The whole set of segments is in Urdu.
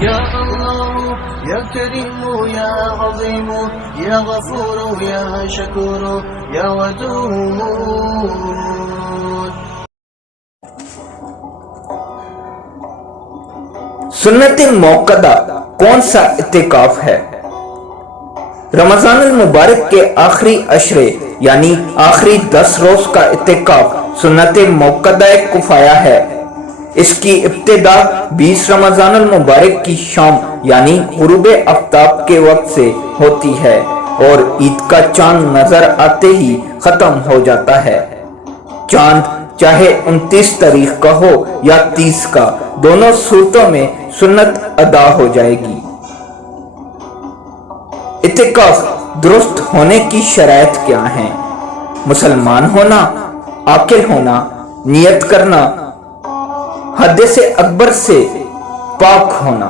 یا اللہ یا کریم یا عظیم یا غفور یا شکور یا ودود. سنت موقدہ کون سا اعتکاف ہے؟ رمضان المبارک کے آخری عشرے یعنی آخری 10 روز کا اعتکاف سنت موقدہ کفایہ ہے. اس کی ابتدا 20 رمضان المبارک کی شام یعنی غروب آفتاب کے وقت سے ہوتی ہے اور عید کا چاند نظر آتے ہی ختم ہو جاتا ہے. چاند چاہے 29 تاریخ کا ہو یا 30 کا، دونوں صورتوں میں سنت ادا ہو جائے گی. اعتکاف درست ہونے کی شرائط کیا ہیں؟ مسلمان ہونا، عاقل ہونا، نیت کرنا، حدث اکبر سے پاک ہونا.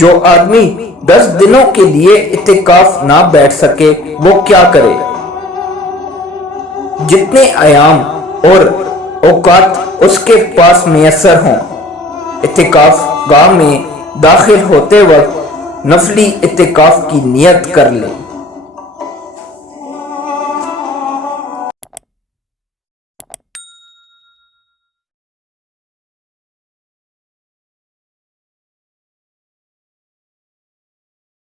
جو آدمی 10 دنوں کے لیے اعتکاف نہ بیٹھ سکے وہ کیا کرے؟ جتنے ایام اور اوقات اس کے پاس میسر ہوں، اعتکاف گاہ میں داخل ہوتے وقت نفلی اعتکاف کی نیت کر لے.